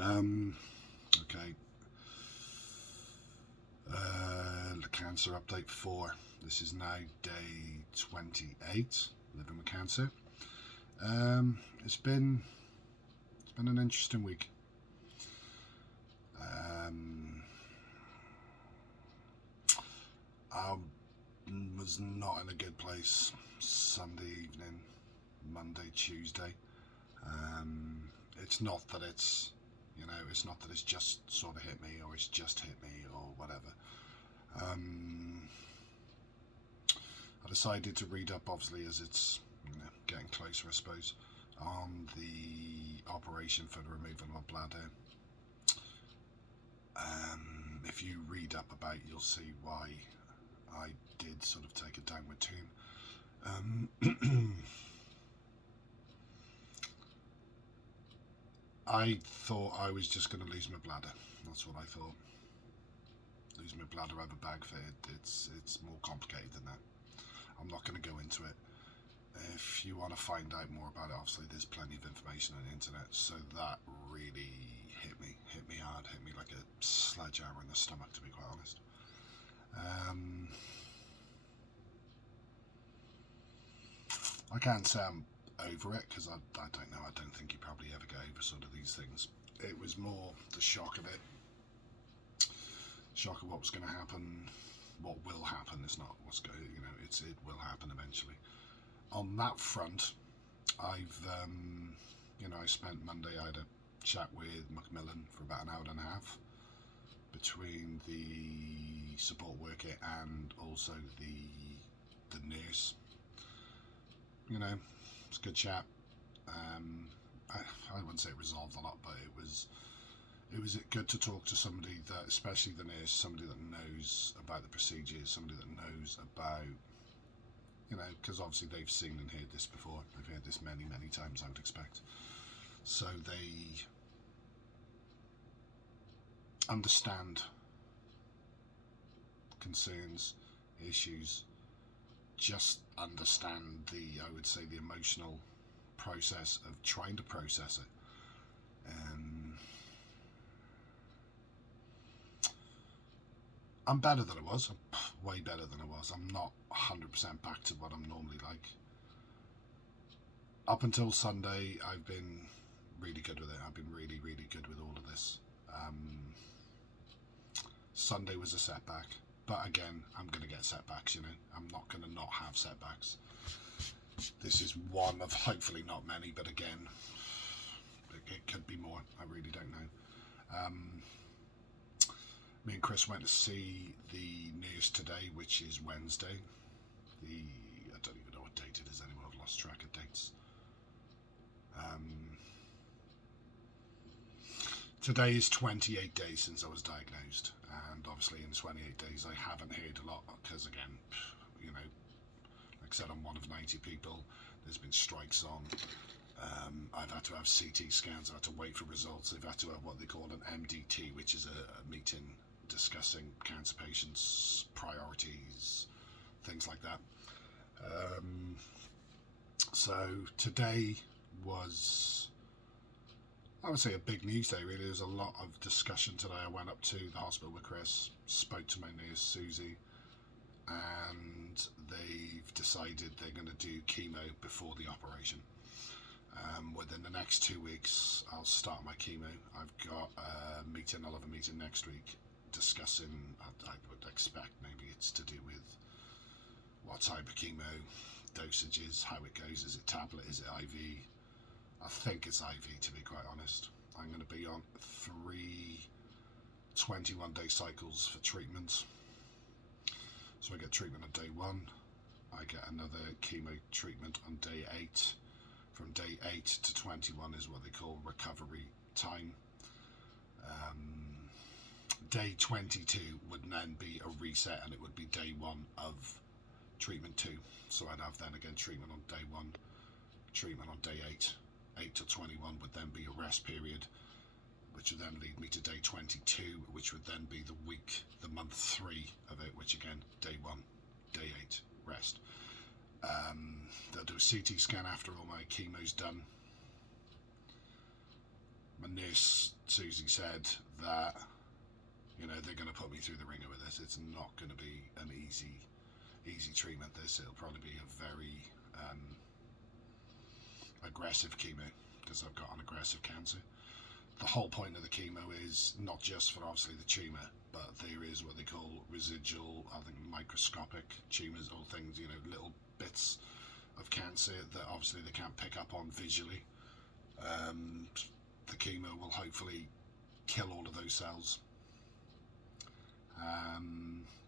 Okay. Cancer update 4. This is now day 28. Living with cancer. It's been an interesting week. I was not in a good place Sunday evening, Monday, Tuesday. It's not that it's, it's not that it's just sort of hit me or it's just hit me or whatever. I decided to read up, obviously, as it's getting closer, I suppose, on the operation for the removal of my bladder. If you read up about it, you'll see why I did sort of take a downward turn. I thought I was just going to lose my bladder. That's what I thought. Lose my bladder, have a bag fitted. It's more complicated than that. I'm not going to go into it. If you want to find out more about it, obviously there's plenty of information on the internet. So that really hit me hard, hit me like a sledgehammer in the stomach, to be quite honest. I can't say I'm over it, because I don't know. I don't think you probably ever get over sort of these things. It was more the shock of it. Shock of what was going to happen. What will happen is not what's going. It will happen eventually. On that front, I've I spent Monday. I had a chat with Macmillan for about an hour and a half, between the support worker and also the nurse. It's a good chat. I wouldn't say it resolved a lot, but it was good to talk to somebody that, especially the nurse, somebody that knows about the procedures, somebody that knows about, because obviously they've seen and heard this before. They've heard this many, many times, I would expect. So they understand concerns, issues, just understand I would say, the emotional process of trying to process it. I'm better than I was. I'm way better than I was. I'm not 100% back to what I'm normally like. Up until Sunday, I've been really good with it. I've been really, really good with all of this. Sunday was a setback, but again, I'm going to get setbacks. I'm not going to not have setbacks. This is one of hopefully not many, but again, it could be more. I really don't know. Me and Chris went to see the nurse today, which is Wednesday. I don't even know what date it is anymore. I've lost track of dates. Today is 28 days since I was diagnosed, and obviously in 28 days I haven't heard a lot, because again, like I said, I'm one of 90 people. There's been strikes on. I've had to have CT scans. I've had to wait for results. They've had to have what they call an MDT, which is a meeting discussing cancer patients' priorities, things like that. So today was, I would say, a big news day, really. There's a lot of discussion today. I went up to the hospital with Chris, spoke to my nurse, Susie, and they've decided they're going to do chemo before the operation. Within the next 2 weeks, I'll start my chemo. I've got a meeting, I'll have a meeting next week discussing, I would expect maybe it's to do with what type of chemo, dosages, how it goes. Is it tablet, is it IV? I think it's IV, to be quite honest. I'm going to be on 3 21-day cycles for treatment. So I get treatment on day 1. I get another chemo treatment on day 8. From day 8 to 21 is what they call recovery time. Day 22 would then be a reset, and it would be day 1 of treatment 2. So I'd have then again treatment on day 1, treatment on day 8. 8 to 21 would then be a rest period, which would then lead me to day 22, which would then be the month 3 of it, which again, day 1, day 8, rest. They'll do a CT scan after all my chemo's done. My nurse Susie said that, you know, they're going to put me through the ringer with this. It's not going to be an easy treatment. It'll probably be a very aggressive chemo, because I've got an aggressive cancer. The whole point of the chemo is not just for obviously the tumour, but there is what they call residual, I think microscopic tumours, or things, you know, little bits of cancer that obviously they can't pick up on visually. The chemo will hopefully kill all of those cells.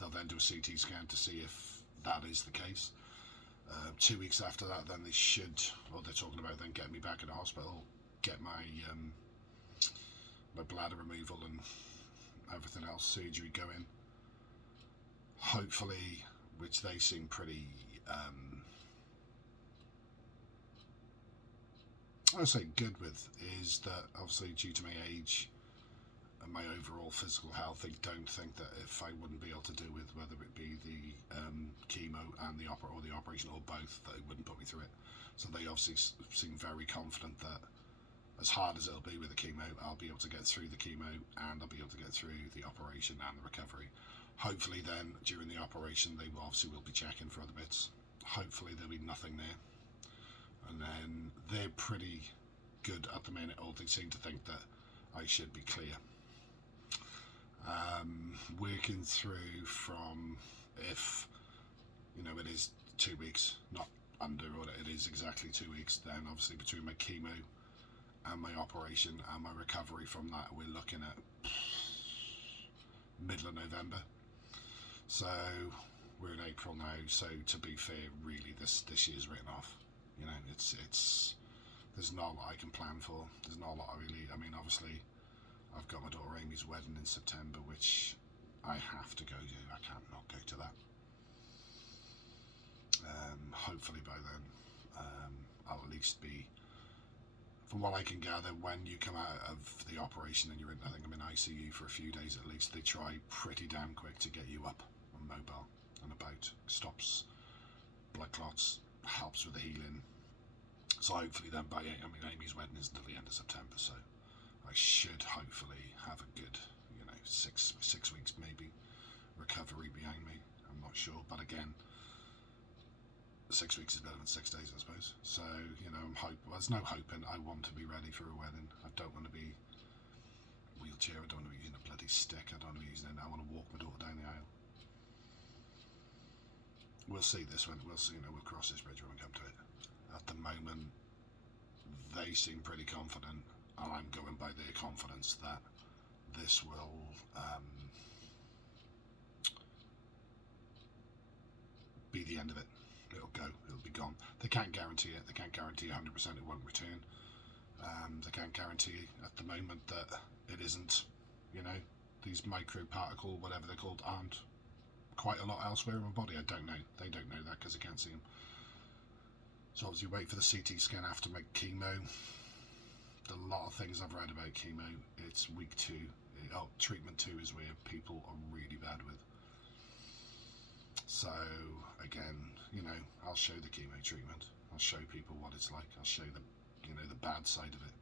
They'll then do a CT scan to see if that is the case. 2 weeks after that, then they should, or they're talking about then getting me back in the hospital, get my my bladder removal and everything else, surgery going. Hopefully, which they seem pretty, I would say good with, is that obviously due to my age and my overall physical health, they don't think that if I wouldn't be able to do with whether it be the chemo and the operation or both, that they wouldn't put me through it. So they obviously seem very confident that as hard as it'll be with the chemo, I'll be able to get through the chemo and I'll be able to get through the operation and the recovery. Hopefully then, during the operation, they will be checking for other bits. Hopefully there'll be nothing there. And then they're pretty good at the minute, or they seem to think that I should be clear. Working through from, if, you know, it is 2 weeks, not under, or it is exactly 2 weeks, then obviously between my chemo and my operation and my recovery from that, we're looking at middle of November. So we're in April now, so to be fair, really this year's written off. You know, it's there's not a lot I can plan for. There's not a lot I mean, obviously I've got my daughter Amy's wedding in September, which I have to go to. I can't not go to that. Hopefully by then I'll at least be, from what I can gather, when you come out of the operation and you're in, I think I'm in ICU for a few days at least, they try pretty damn quick to get you up and mobile and about. Stops blood clots, helps with the healing. So hopefully then Amy's wedding is until the end of September, so I should hopefully have a good, you know, six weeks maybe recovery behind me. I'm not sure, but again, 6 weeks is better than 6 days, I suppose. So, you know, there's no hoping. I want to be ready for a wedding. I don't want to be wheelchair. I don't want to be using a bloody stick. I don't want to be using it. I want to walk my daughter down the aisle. We'll see this one. We'll see. You know, we'll cross this bridge when we come to it. At the moment, they seem pretty confident, and I'm going by their confidence that this will be the end of it. It'll go, it'll be gone. They can't guarantee it. They can't guarantee 100% it won't return. They can't guarantee at the moment that it isn't, you know, these microparticle, whatever they're called, aren't quite a lot elsewhere in my body. I don't know. They don't know that because I can't see them. So obviously wait for the CT scan after my chemo. A lot of things I've read about chemo, it's week 2. Treatment 2 is where people are really bad with. So again, you know, I'll show the chemo treatment. I'll show people what it's like. I'll show them, you know, the bad side of it.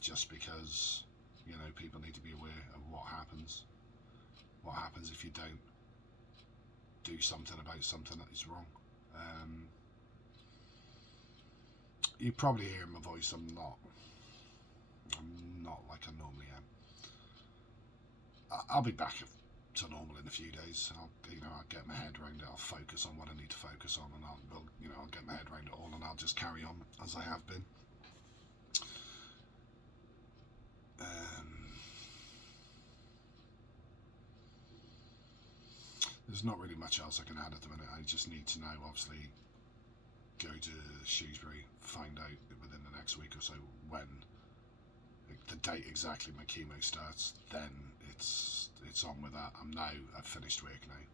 Just because, you know, people need to be aware of what happens. What happens if you don't do something about something that is wrong. You probably hear in my voice I'm not like I normally am. I'll be back to normal in a few days. I'll get my head around it. I'll focus on what I need to focus on, and I'll get my head around it all, and I'll just carry on as I have been. There's not really much else I can add at the minute. I just need to know, obviously, go to Shrewsbury, find out within the next week or so when the date exactly my chemo starts. Then it's on with that. I've finished work now.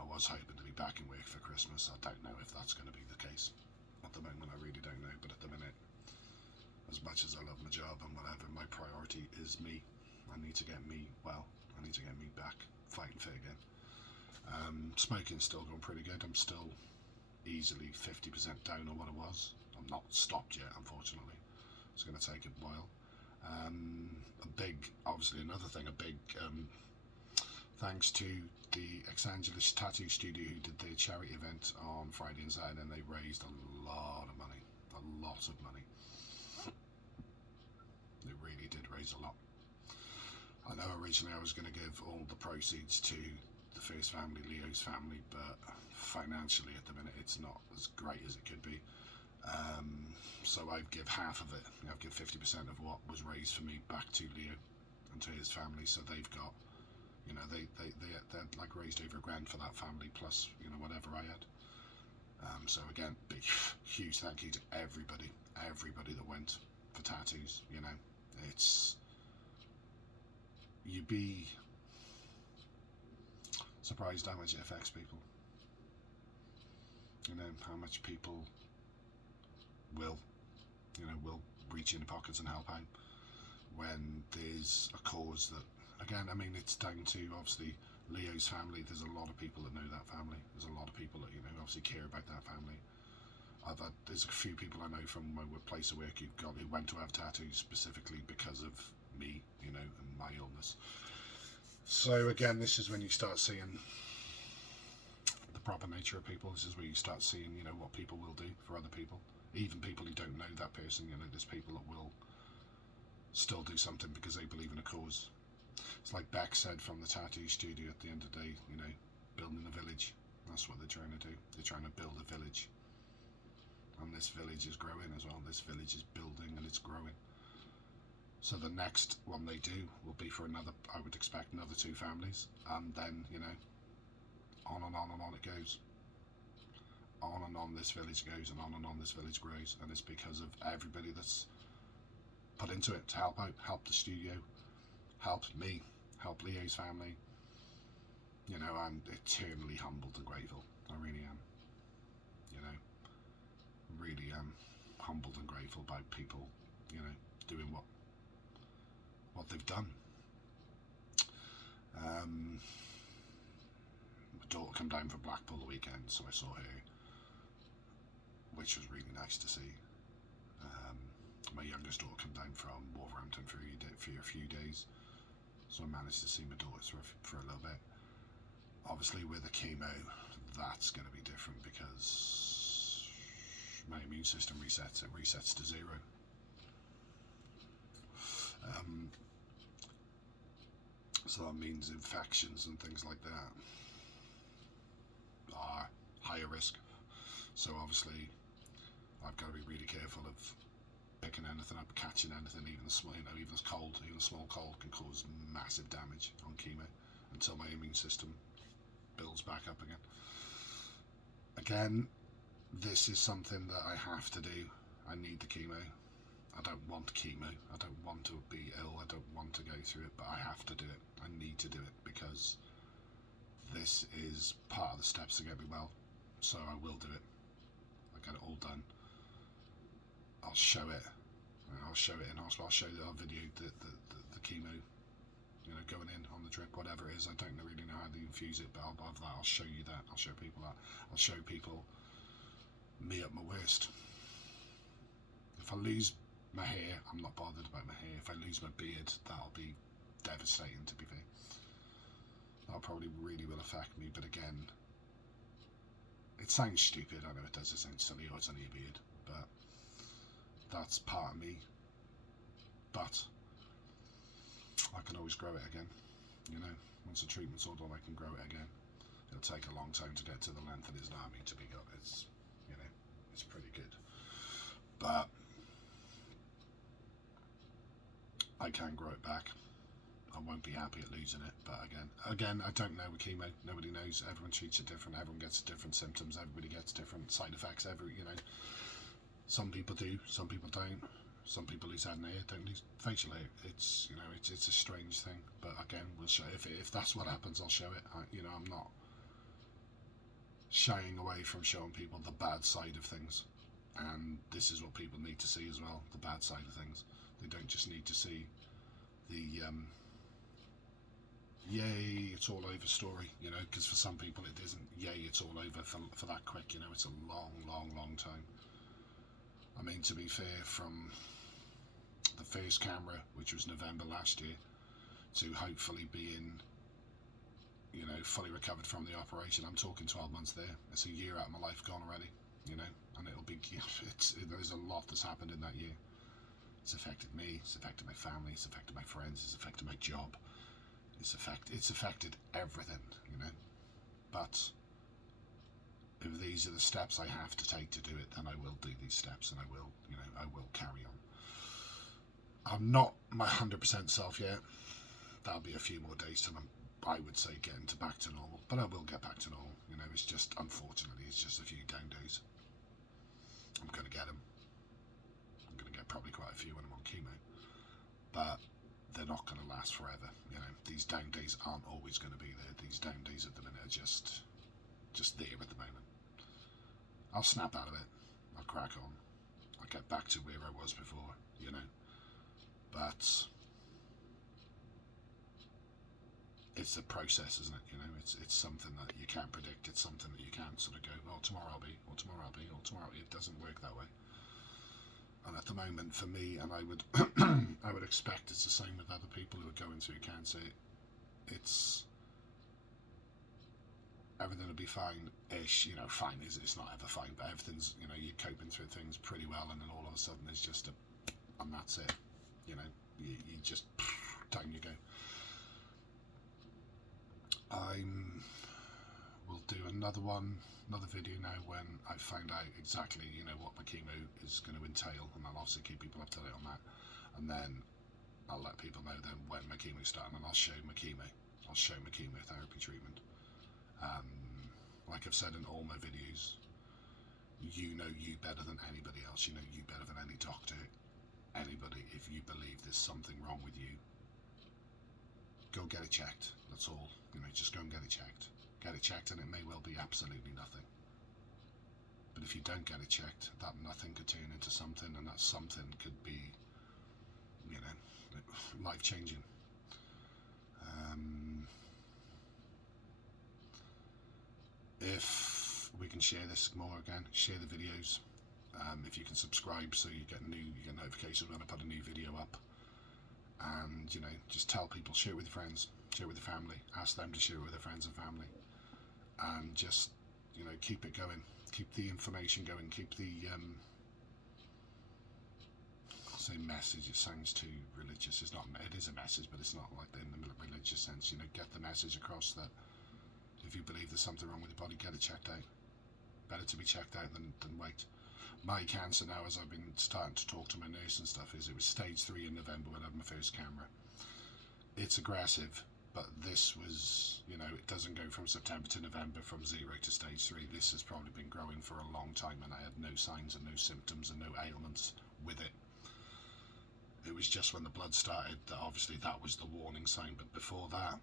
I was hoping to be back in work for Christmas. I don't know if that's going to be the case. At the moment, I really don't know. But at the minute, as much as I love my job and whatever, my priority is me. I need to get me back fighting fit again. Smoking's still going pretty good. I'm still easily 50% down on what I was. I'm not stopped yet, unfortunately. It's going to take a while. Obviously another thing, a big thanks to the X-angelus tattoo studio who did their charity event on Friday and Saturday, and they raised a lot of money. A lot of money. They really did raise a lot. I know originally I was going to give all the proceeds to the first family, Leo's family, but financially at the minute it's not as great as it could be. So I'd give half of it. I'd give 50% of what was raised for me back to Leo and to his family. So they've got, you know, they'd like raised over $1,000 for that family, plus, you know, whatever I had. So again, big, huge thank you to everybody that went for tattoos. You know, you'd be surprised how much it affects people. You know, how much people will reach in pockets and help out when there's a cause that, again, I mean, it's down to obviously Leo's family. There's a lot of people that know that family. There's a lot of people that, you know, obviously care about that family. There's a few people I know from my place of work who went to have tattoos specifically because of me, you know, and my illness. So again, this is when you start seeing the proper nature of people. This is where you start seeing, you know, what people will do for other people. Even people who don't know that person, you know, there's people that will still do something because they believe in a cause. It's like Beck said from the tattoo studio at the end of the day, you know, building a village. That's what they're trying to do. They're trying to build a village. And this village is growing as well. This village is building and it's growing. So the next one they do will be for another, I would expect, another 2 families. And then, you know, on and on and on it goes. On and on this village goes, and on this village grows. And it's because of everybody that's put into it to help out, help the studio, help me, help Leo's family. You know, I'm eternally humbled and grateful. I really am. You know, really am humbled and grateful by people, you know, doing what they've done. My daughter came down from Blackpool the weekend, so I saw her, which was really nice to see. My youngest daughter came down from Wolverhampton for a few days, so I managed to see my daughters for a little bit. Obviously with the chemo, that's going to be different because my immune system resets to 0. So that means infections and things like that are higher risk. So obviously I've got to be really careful of picking anything up, catching anything, even a small cold can cause massive damage on chemo until my immune system builds back up again. Again, this is something that I have to do. I need the chemo. I don't want chemo. I don't want to be ill. I don't want to go through it, but I have to do it. I need to do it because this is part of the steps to get me well. So I will do it. I'll get it all done. I'll show it. I'll show it in hospital. I'll show I'll video the chemo, you know, going in on the drip, whatever it is. I don't really know how they infuse it, but I'll show you that. I'll show people that. I'll show people me at my worst. If I lose my hair, I'm not bothered about my hair. If I lose my beard, that'll be devastating, to be fair. That probably really will affect me, but again, it sounds stupid, I know it does, it sounds silly, oh, it's only a beard, but that's part of me. But I can always grow it again, you know. Once the treatment's all done, I can grow it again. It'll take a long time to get to the length it is now. I mean, to be got, it's, you know, it's pretty good. But I can grow it back. I won't be happy at losing it, but again, I don't know with chemo. Nobody knows. Everyone treats it different. Everyone gets different symptoms. Everybody gets different side effects. You know, some people do, some people don't. Some people lose head and hair, don't lose facial hair. It's, you know, it's a strange thing. But again, we'll show if that's what happens, I'll show it. You know, I'm not shying away from showing people the bad side of things, and this is what people need to see as well, the bad side of things. They don't just need to see the yay, it's all over story, you know, because for some people it isn't yay, it's all over for that quick, you know. It's a long time. I mean, to be fair, from the first camera, which was November last year, to hopefully being, you know, fully recovered from the operation, I'm talking 12 months there. It's a year out of my life gone already, you know, and it'll be, there's a lot that's happened in that year. It's affected me, it's affected my family, it's affected my friends, it's affected my job, it's affected everything, you know. But if these are the steps I have to take to do it, then I will do these steps, and I will, you know, I will carry on. I'm not my 100% self yet. That'll be a few more days till I would say, getting back to normal, but I will get back to normal. You know, it's just, unfortunately, it's just a few down days. I'm going to get them. I'm going to get probably quite a few when I'm on chemo, but they're not going to last forever. You know, these down days aren't always going to be there. These down days at the minute are just there at the moment. I'll snap out of it. I'll crack on. I'll get back to where I was before, you know. But it's a process, isn't it? You know, it's something that you can't predict. It's something that you can't sort of go, oh, tomorrow I'll be, or tomorrow I'll be, or tomorrow. It doesn't work that way. And at the moment, for me, and I would, I would expect it's the same with other people who are going through cancer. It's everything will be fine-ish. You know, fine is it's not ever fine, but everything's, you know, you're coping through things pretty well, and then all of a sudden it's just and that's it. You know, you just down you go. I will do another video now when I find out exactly, you know, what my chemo is going to entail, and I'll also keep people up to date on that. And then I'll let people know then when my chemo's starting, and I'll show my chemo. I'll show my chemotherapy treatment. Like I've said in all my videos, you know you better than anybody else. You know you better than any doctor, anybody. If you believe there's something wrong with you, go get it checked. That's all. You know, just go and get it checked. Get it checked, and it may well be absolutely nothing. But if you don't get it checked, that nothing could turn into something, and that something could be, you know, life-changing. If we can share this more again, share the videos. If you can subscribe so you get notifications when I put a new video up. And, you know, just tell people, share it with your friends, share it with your family, ask them to share it with their friends and family, and just, you know, keep it going, keep the information going, keep the I'll say message, it sounds too religious. It's not, it is a message, but it's not like in the religious sense. You know, get the message across that if you believe there's something wrong with your body, get it checked out. Better to be checked out than wait. My cancer now, as I've been starting to talk to my nurse and stuff, is it was stage 3 in November when I had my first camera. It's aggressive, but this was, you know, it doesn't go from September to November from 0 to stage 3. This has probably been growing for a long time, and I had no signs and no symptoms and no ailments with it. It was just when the blood started that obviously that was the warning sign, but before that,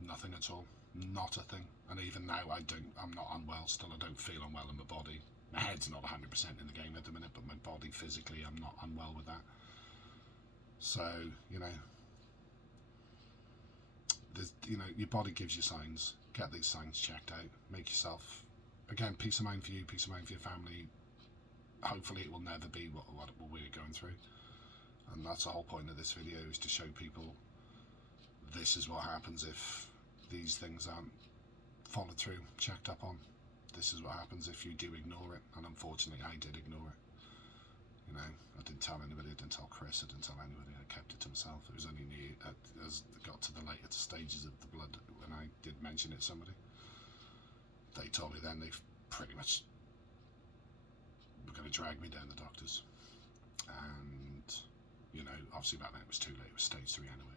nothing at all. Not a thing. And even now I'm not unwell still. I don't feel unwell in my body. My head's not 100% in the game at the minute, but my body physically, I'm not unwell with that. So, you know, your body gives you signs. Get these signs checked out. Make yourself, again, peace of mind for you, peace of mind for your family. Hopefully it will never be what we're going through. And that's the whole point of this video, is to show people this is what happens if these things aren't followed through, checked up on. This is what happens if you do ignore it, and unfortunately I did ignore it. You know, I didn't tell anybody, I didn't tell Chris, I didn't tell anybody, I kept it to myself. It was only as it got to the later stages of the blood, when I did mention it to somebody, they told me then they pretty much were going to drag me down, the doctors. And, you know, obviously back then it was too late, it was stage 3 anyway.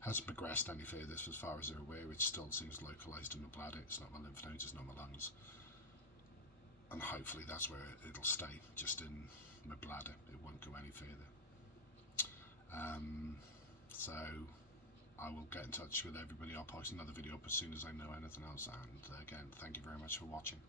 Hasn't progressed any further as far as they're aware. It still seems localised in my bladder. It's not my lymph nodes, it's not my lungs. And hopefully that's where it'll stay, just in my bladder. It won't go any further. So I will get in touch with everybody. I'll post another video up as soon as I know anything else. And again, thank you very much for watching.